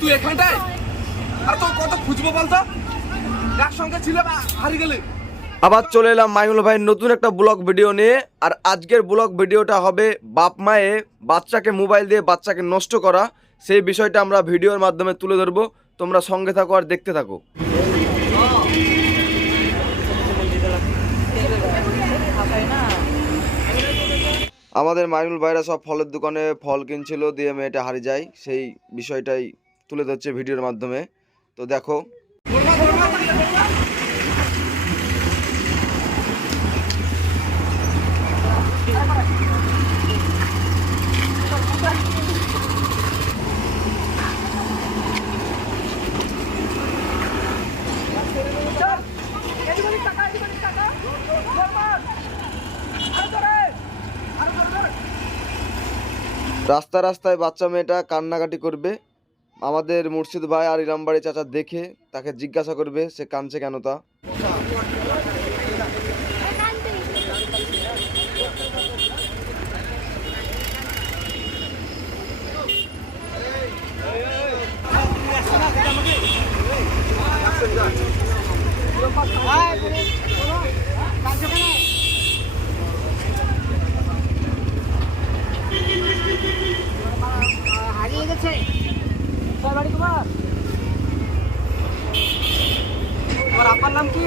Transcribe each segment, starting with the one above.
তুই এখানটায় আর তো কত খুঁজবো বলতো, একসঙ্গে ছিলে বা হারিয়ে গেলে। আবার চলে এলাম মাইনুল ভাইয়ের নতুন একটা ব্লগ ভিডিও নিয়ে। আর আজকের ব্লগ ভিডিওটা হবে বাপ মায়ে বাচ্চাকে মোবাইল দিয়ে বাচ্চাকে নষ্ট করা, সেই বিষয়টা আমরা ভিডিওর মাধ্যমে তুলে ধরবো। তোমরা সঙ্গে থাকো আর দেখতে থাকো। আমাদের মাইনুল ভাইরা সব ফলের দোকানে ফল কিনছিল, দিয়ে মেয়েটা হারিয়ে যায়, সেই বিষয়টাই তুলে ধরছে ভিডিওর মাধ্যমে। তো দেখো। রাস্তায় রাস্তায় বাচ্চা মেয়েটা কান্নাকাটি করবে। আমাদের মুর্শিদ ভাই আর ইলামবাড়ি চাচা দেখে তাকে জিজ্ঞাসা করবে সে কাঁদছে কেন তা। হারিয়ে গেছে বাড়ি তোমার আপনার নাম কি?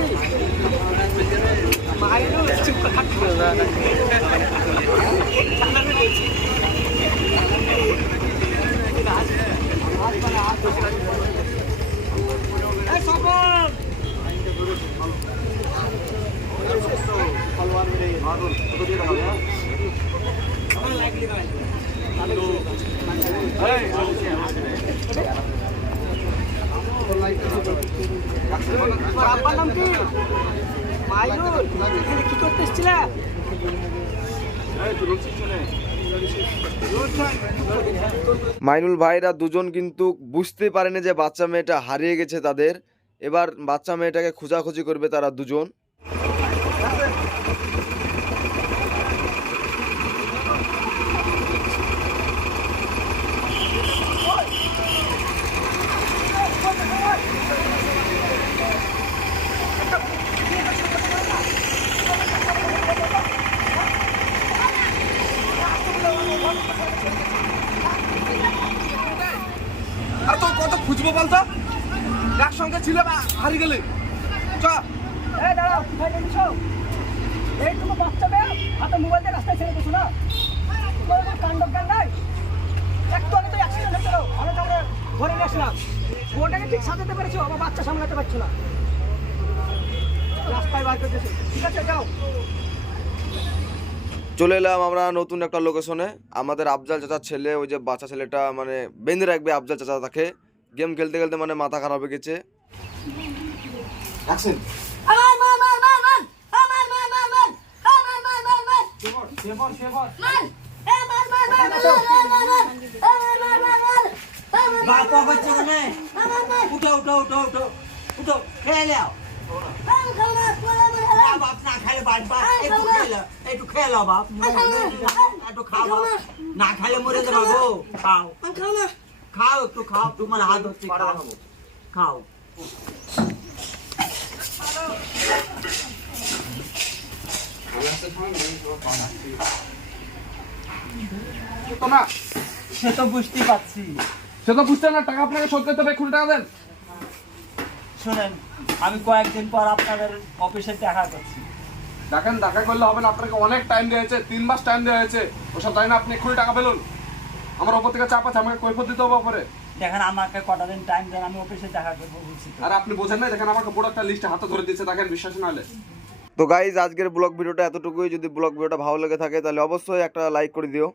আপনার নাম কি? কি করতে এসেছিলে? মাইনুল ভাইরা দুজন কিন্তু বুঝতে পারেনি যে বাচ্চা মেয়েটা হারিয়ে গেছে তাদের। এবার বাচ্চা মেয়েটাকে খোঁজাখুঁজি করবে তারা দুজন। আর তো কত খুঁজবো বলতো, একসঙ্গে ছিলে বা হারিয়ে গেলে। চ দাঁড়াও, কোথায় যাচ্ছো? এইটুকু বাচ্চা মেয়ে হাতে মোবাইল দিয়ে রাস্তায় ছেড়ে দিচ্ছ না? কাণ্ড জ্ঞান নাই। একটু আগে তো অ্যাক্সিডেন্ট হয়েছিল, আমি তো আমরা ধরে নিয়ে আসলাম। ওটাকে ঠিক সাজাতে পেরেছো, আমার বাচ্চা সামলাতে পারছো না, রাস্তায় বার করতেছে। ঠিক আছে যাও। চলে এলাম আমরা নতুন একটা লোকেশনে। আমাদের আফজাল চাচার ছেলে, ওই যে বাচ্চা ছেলেটা মানে বেঁধে রাখবে আফজাল চাচা তাকে, গেম খেলতে খেলতে মানে মাথা খারাপ হয়ে গেছে। একটু খেয়ে নাও বাপ, একটু খাও বাপ, না খাইলে মরে যাবে গো। খাও খাও, একটু খাও, তোমার হাত হচ্ছে, খাও। তোমরা সে তো বুঝতেই পারছি। সে তো বুঝতে না, টাকা আপনাকে শোধ করতে হবে, 1 কোটি টাকা দেন। শোনেন, আমি কয়েকদিন পর আপনাদের অফিসে দেখা করছি। দেখেন, দেখা করলে হবে না, আপনাকে অনেক টাইম দেওয়া হয়েছে, 3 মাস টাইম দেওয়া হয়েছে। ওসব তাই না, আপনি 1 কোটি টাকা পেলেন। আমার ওপর থেকে চাপ আছে, আমাকে কৈফিয়ত দিতে হবে ওপরে। দেখেন, আমাকে কটা দিন টাইম দেন, আমি অফিসে দেখা করবো বলছি। আর আপনি বোঝেন না, দেখেন আমাকে পুরো একটা লিস্টে হাতে ধরে দিচ্ছে, দেখেন বিশ্বাস না হলে। তো গাইজ আজকের ব্লগ ভিডিওটা এতটুকুই। যদি ব্লগ ভিডিওটা ভালো লেগে থাকে তাহলে অবশ্যই একটা লাইক করে দিও।